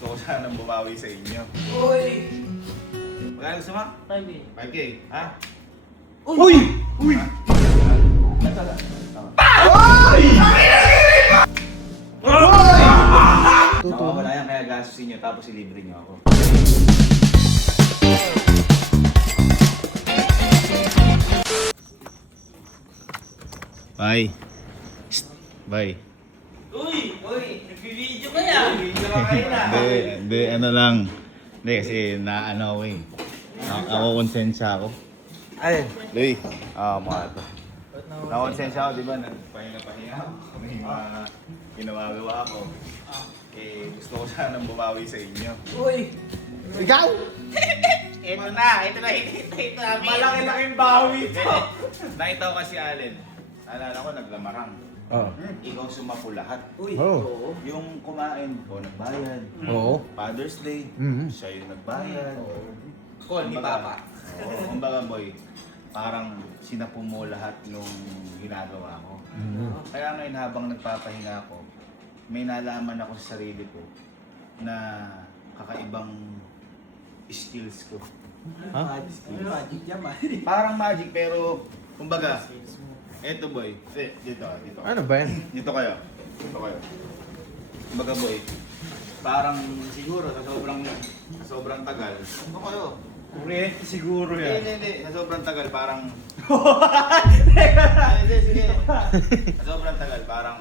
gusto ko sanang bumawi sa inyo. Uy! Magkano gusto mo? 5K. 5K, ha? Uy! Uy! Mawawala yan kaya gastusin nyo tapos ilibre nyo ako. Bye. Bye. Uy! Uy! Nag-video ka yan! Hindi, ano lang. Hindi, kasi naano ako eh. Ako konsensya ako. Ay! Luy, mga ito. Nakonsensya ako, di ba? Nagpahinga-pahinga ako. May mga ginagawa ko. Eh, gusto ko sanang bumawi sa inyo. Uy! Ikaw? Ito na hinihintay namin. Malaki-laking bawi ito! Nakita ko kasi Allen. Alala ko, naglamarang. Oo. Ikaw sumapo lahat. Uy! Oo. Yung kumain ko, nagbayad. Oo. Father's Day, Mhm. siya yung nagbayad. Call ni Papa. Oo, kumbaga boy, parang sinapo mo lahat nung ginagawa ko. Mhm. Kaya ngayon habang nagpapahinga ako, may nalaman ako sa sarili ko na kakaibang skills ko. Ha? Magic yan, man. Parang magic pero kumbaga, eto boy, dito. Ano ba yan? Dito kayo. Kumbaga boy, parang siguro sa sobrang tagal. Ano kayo? Kuryente siguro Hindi. Sa sobrang tagal parang sige. Sa sobrang tagal parang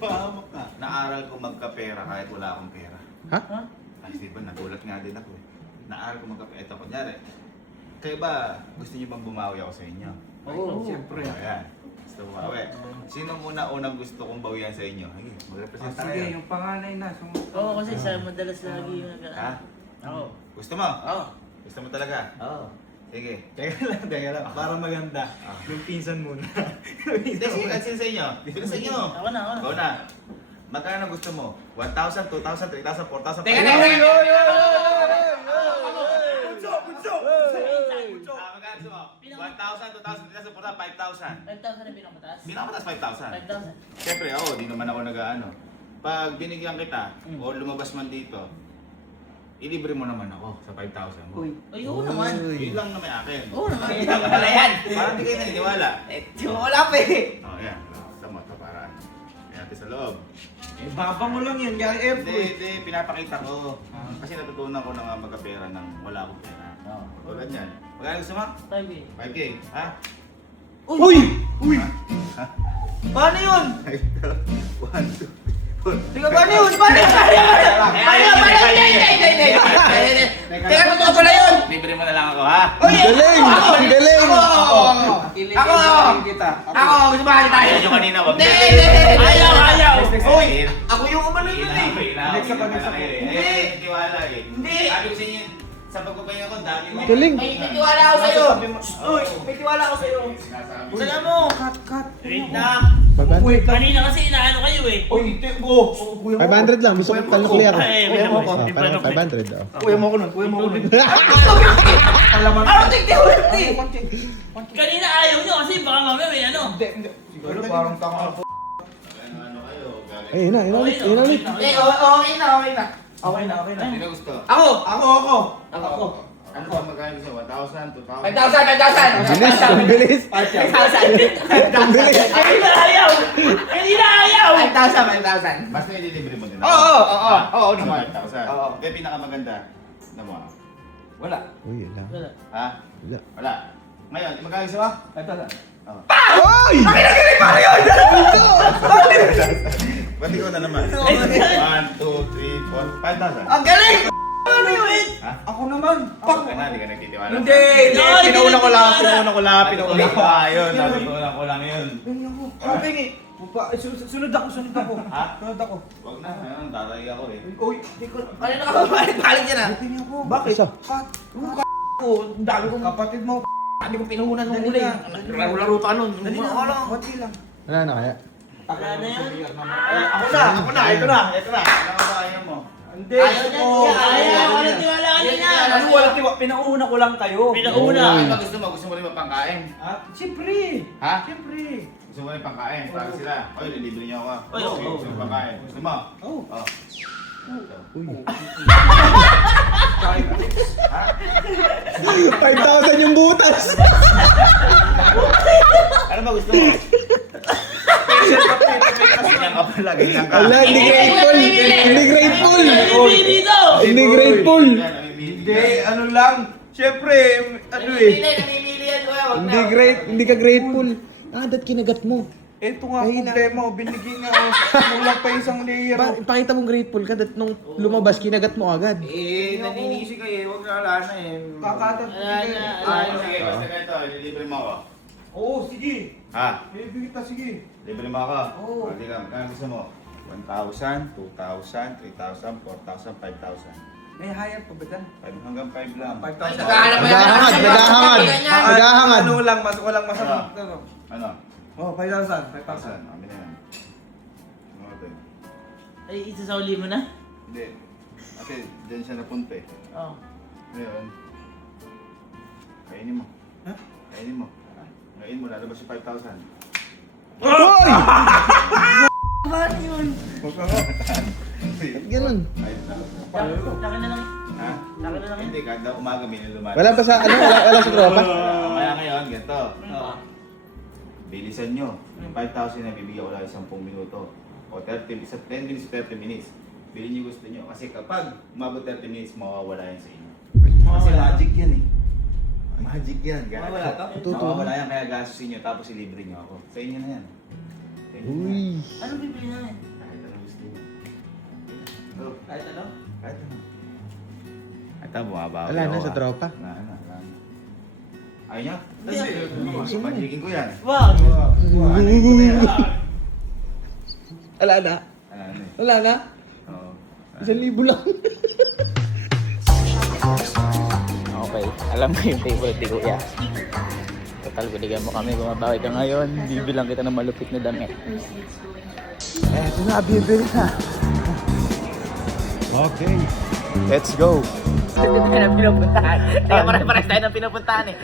Pahamak ka. naaral ko magkapera kahit wala akong pera. Ha? Ay, di ba? Nagulat nga din ako eh. Naaral ko magkapera. Ito, kunyari. Kayo ba, gusto niyo bang bumawi ako sa inyo? Oo, siyempre. Ayan. Gusto bumawi. Sino unang gusto kong bawian sa inyo? Ay, mag-represent Sige, tayo. yung panganay na. Oo, kasi siya madalas lagi yung Ha? Ako. Gusto mo? Oo. Gusto mo talaga? Oo. Sige. Teka lang. Para maganda. Yung pinsan muna. Hindi, sige, kansin sa inyo. Dito sa inyo. Ako na. Ikaw na. Magkano gusto mo? 1,000, 2,000, 3,000, 4,000, 5,000? Bunso! Magkano gusto mo? 1,000, 2,000, 3,000, 4,000, 5,000. 5,000 na pinakataas? Binakatas 5,000. 5,000. Siyempre, ako, di naman ako nag-ano. Pag binigyan kita, o lumabas man dito, ilibre mo naman ako sa 5,000 mo. Uy. Uy, oo naman. Yun lang na may akin. Oo naman. Wala yan. Parang di kayo naniniwala. Wala pa eh. Oh, yan. Tama ito para. Yan natin sa loob. Babang mo lang yan. Gary F. Hindi, pinapakita ko. Kasi natutunan ko na nga magkapera nang wala akong pera. Tulad yan. Magkano gusto mo? 5K. 5K, ha? Uy! Uy! Ha? Paano yun? 1, 2, 4. Teka, paano yun? Paano yun? Teka, totoo pala yun! Libre mo na lang ako, ha? Uy! Galing! Ang galing! Ako! Ako! Gusto ba tayo? Ayaw nyo kanina, wag Hindi! Ayaw! Uy! Ako yung umano nun eh! Next ako. Hindi! Tiwala eh. Hindi! Sabi ko sa inyo, sa pagpapahinga ko, dami mo. Galing! May tiwala ako sa'yo! Uy! May tiwala ako sa'yo! Sinasabi. Sala mo! Cut! Wait na. Babaan? Kanina kasi inaano kayo eh. Uy! Go! 500 lang. Gusto ko clear. Ay, wait lang. Oh, parang 500. Oh. Kuya mo ko nun! Alaman! Ano tigti-ulti? Kanina ayaw nyo kasi baka mamaya may ano. Hindi. Siguro parang tanga ako. Ano kayo? Galing. Ayun na, ulit. Eh, okay na. Sino gusto? Ako! Ano ba magkano gusto? 1,000, 2,000? 5,000! Bilis, ang bilis. 5,000! Ang bilis. Kanina ayaw! Kanina ayaw! 5,000! Basta nililibre mo din ako. Oo, Ano naman. 5,000? Oo. Kaya pinakamaganda. Ano mo? Wala. Uy, yun lang. Wala. Ha? Wala. Wala. Ngayon, magkano gusto mo? 5,000. Oy! Ba't ikaw na naman? 1, 2, 3, 4, 5,000. Ang galing! Ano yun? Ha? Ako naman. Pak ka na, di ka nagtitiwala. Hindi! Pinauna ko lang. Yun, natutunan ko lang yun. Kapingi! Sunod ako. Ha? Sunod ako. Wag na, ayun, tatay ako eh. Uy, di ko... Ano na ka? Balik yan ah. Kapingi ako. Bakit? Isa. Ang dami kong... Kapatid mo. Hindi ko pinuhunan nung huli. Laro-laro pa nun. Dali na. Bati lang. Wala na kaya? Wala na yan. Ako na. Ito na. Ano ka ba ayaw mo? Hindi. Ayaw niya. Ayaw! Walang tiwala kanina. Ano walang tiwa? Pinauna ko lang kayo. Pinauna. Ano ba gusto mo? Gusto mo rin magpangkain? Siyempre. Ha? Siyempre. Gusto mo rin pangkain para sila? Oy, lilibre niyo ako. Oy, oo. Gusto mo pangkain? Gusto mo? Oo. Oh. Ha? 5,000 yung butas! Ano ba gusto mo? Ganyan ka pala, ganyan ka. Wala, hindi grateful! Hindi grateful! Pili to! Hindi grateful! Yan, namimili Hindi, ka. ano lang. Siyempre, ano eh. Namimili yan, kuya. Wag Hindi hindi ka grateful. Ah, dat kinagat mo. Ito nga problema, binigyan nga ako. Kulang pa isang layer. Pakita mong grateful ka, dat nung lumabas, kinagat mo agad. Naninisi kayo, huwag na wala na eh. Kakatag. Sige, basta ganito, lilibre mo ako. Oo, sige. Ha? Bibigyan kita, sige. Libre mo ako? Oo. Hindi ka, magkano gusto mo? 1,000, 2,000, 3,000, 4,000, 5,000. May higher pa ba dyan? 5 hanggang 5 lang. 5,000. Naghahangad, naghahangad. Naghahangad. Ano lang, walang masama. Ano? Oh, 5,000. 5,000. Amin na yan. Ano natin? Ay, isasauli mo na? Hindi. Kasi dyan siya napunta eh. Oo. Ngayon, kainin mo. Ha? Kainin mo. Ngayon mo, lalabas yung 5,000. Hoy! Paano yun? Huwag ka nga. Ganun. 5,000. Laki na lang. Ha? Laki na lang yun. Hindi, kada umaga may naluman. Wala pa sa, ano, wala sa tropa? Kaya ngayon, ganito. Oo. Bilisan nyo. Yung 5,000 na bibigyan ko lang 10 minuto. O 10 minutes, 30 minutes. Bilhin nyo gusto nyo. Kasi kapag umabot 30 minutes, mawawala yan sa inyo. Kasi magic yan eh. Magic yan. Mawawala to? Mawawala yan, kaya gastusin nyo. Tapos ilibre nyo ako. Sa inyo na yan. Sa inyo na yan. Uy. Ano bibili namin? Kahit ano gusto nyo. Go. Kahit ano? Kahit ano. Ito, bumabawi Wala na ako, sa ah. tropa. Wala na. Ayaw niya? Magiging ko yan. Wag! Anayin ko na yan. Wala na. Ano eh. Wala na. Oo. 1,000 lang. Okay, alam ko yung favorite ni Kuya. Total, binigyan mo kami, bumabawi ka ngayon, bibilang kita ng malupit na damit. Eto na, bibili na. Okay. Let's go. Dito ka na pinupuntahan. Kaya pare-pares tayo ng pinupuntahan eh.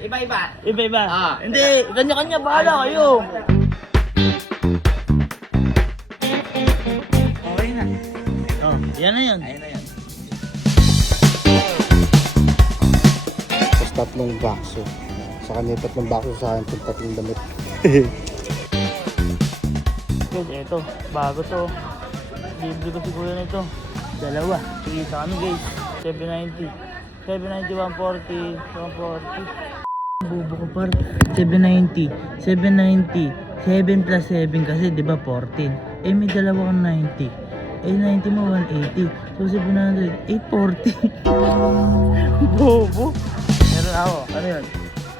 Iba-iba. Iba-iba. Ah. Hindi, kanya-kanya, bahala kayo. Okay na. Oh, yan na yan. Ayun na yan. Tapos tatlong bakso. Sa kanya tatlong bakso, sa akin itong tatlong damit. Guys, eto, bago to. Libre ko si Kuya nito. Dalawa. Sige sa kami guys. 790. 790, 140. 140. Bubo ko par. 790. 790. 7 plus 7 kasi di ba 14. Eh may dalawa kang 90. Eh 90 mo 180. So 700. 840. Bobo. Meron ako. Ano yun?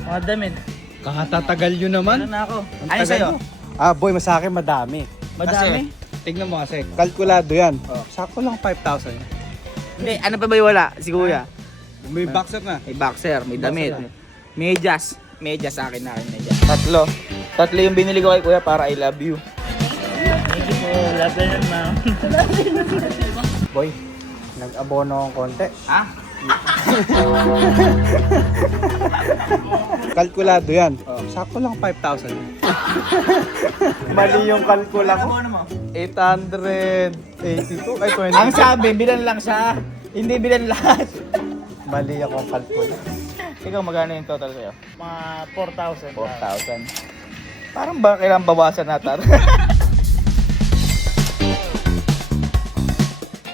Mga damit. Kakatatagal yun naman. Meron na ako. Ano sa'yo? Ah, boy, mas sa akin madami. Madami. Tignan mo kasi, kalkulado yan. Sakto lang 5,000. Hindi, ano pa ba yung wala? Si Kuya. May boxer na. May boxer, may damit. Medyas. Medyas sa akin na akin, medyas. Tatlo yung binili ko kay Kuya para I love you. Thank you po. Love you ma'am. Boy, nag-abono akong konti. Ha? Kalkulado yan. Sakto lang 5,000. Mali yung kalkula ko. 882, ay 20. Ang sabi, bilan lang siya. Hindi bilan lahat. Mali akong kalkula. Ikaw, magkano yung total sa'yo? Mga 4,000. 4,000. Parang ba kailangan bawasan natin?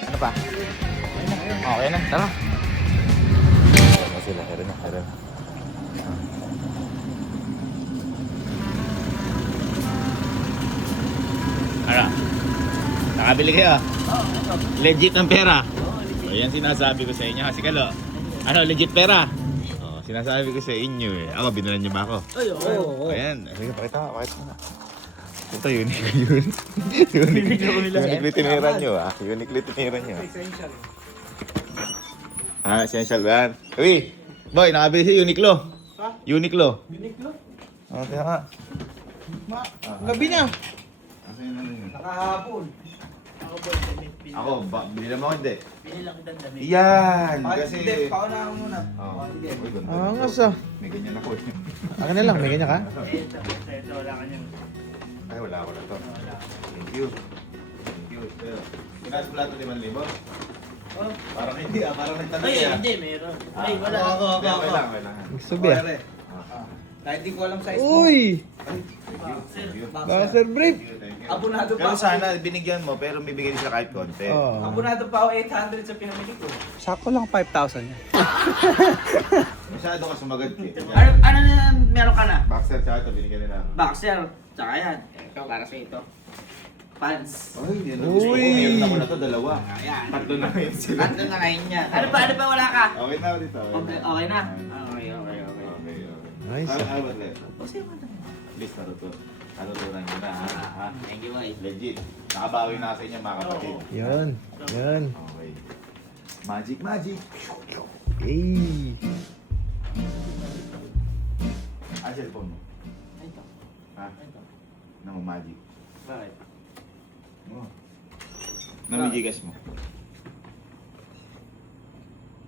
Ano pa? Okay na, tara. Ano sila? Meron na. Ano? Nakabili kayo? Legit ang pera? O yan sinasabi ko sa inyo. Kasi kalo, ano, legit pera? O, sinasabi ko sa inyo eh. Ako, binulan niyo ba ako? Ay, oo. O yan. Sige, pakita mo. Ito, unique yun. Uniquely tinira nyo ah. Uniquely tinira nyo. Ah, essential ba yan? Uy! Boy, nakabili si Uniqlo. Ha? Uniqlo. Uniqlo? O, kaya nga. Gabi na. Asa yun ano yun? Nakahapon. Ako po, Ako, bili naman ako hindi. Pinilang kitang damit. Yan! Kasi... Kasi... Hindi, paunahan mo muna. Oo. Sige. Uy, ganda. Ah, nga sa. May ganyan ako eh. Akin na lang, may ganyan ka? Ito, wala ka niyan. Ay, wala ako na to. Thank you. Thank you. Pero, pinas plato 5,000? Oh. Parang hindi parang nagtanong Ay, siya. hindi, meron. Ay, wala. Okay lang, okay lang. Sabi ah. Kahit di ko alam size mo. Uy! Thank you. Boxer brief! Thank you. Abonado pa Pero ako. sana binigyan mo, pero may bigay sila kahit konti. Oh. Abonado pa ako 800 sa pinamili ko. Sakto lang 5,000 yan. Masyado ka sumagat eh. Ano na meron ka na? Boxer tsaka ito, binigyan nila. Boxer. Tsaka yan. Ikaw, para sa ito. Pants. Ay, yan ang gusto ko. Uy! Meron ako na to, dalawa. Ayan. Tatlo na ngayon sila. Tatlo na kayo niya. Ano ba wala ka? Okay na dito. Okay na? Okay. Okay. Nice. Ano ba ito? Please, natutunan nyo na ha. Thank you, boy. Legit. Nakabawi na sa inyo mga kapatid. Yan. Yan. Okay. Magic. Hey! Ah, cellphone mo. Ito. Ha? Ito. Nang magic. Bakit? Oh. Namigigas mo.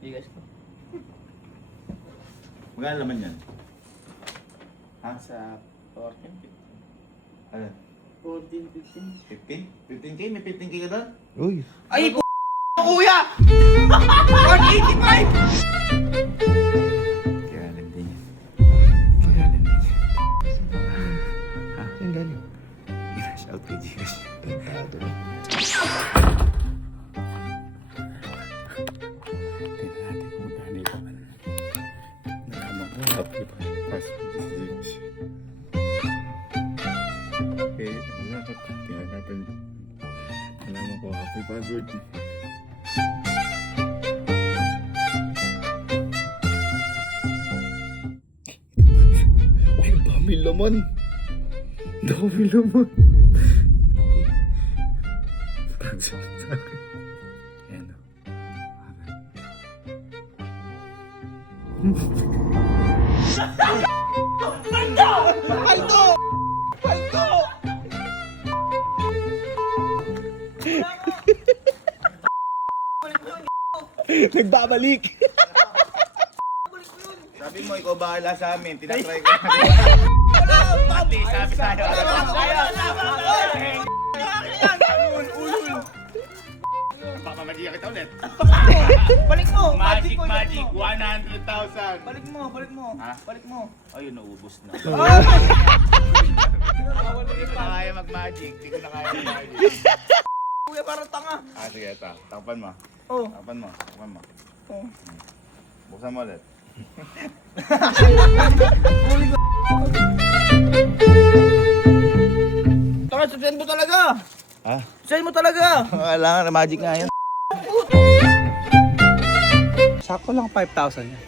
Bigas ko. Magkano laman yan? Ha? Sa 14, 15. Ano? 14, 15. 15? 15K? May 15K ka doon? Uy! Ay, kuya! 185! Kaya alam din yan. Kaya alam din yan. Yan galing. Gigas out kay Gigas. Tentado. Tingnan natin kung magkano ito. Nalaman ko. Happy passport is Gigas. Okay, tingnan natin. Nalaman ko happy password. Uy, dami laman. Dami laman. Ayan o. Nagbabalik. Sabi mo, ikaw bahala sa amin. Tinatry ko. Pati, sabi tayo. Baka magiya kita ulit. Balik mo! Magic, ko, magic. balik 100,000. Balik mo, balik mo. Ha? Balik mo. Ayun, naubos na. Ah! Hindi ko na kaya mag-magic. Hindi ko na kaya mag-magic. Kuya, parang tanga. Ah, sige, ito. Takpan mo. Oh. Takpan mo. Takpan mo. Oh. Buksan mo ulit. Tanga, send mo talaga. Ha? Send mo talaga. Kailangan na magic nga yun. Sakto lang 5,000 yan.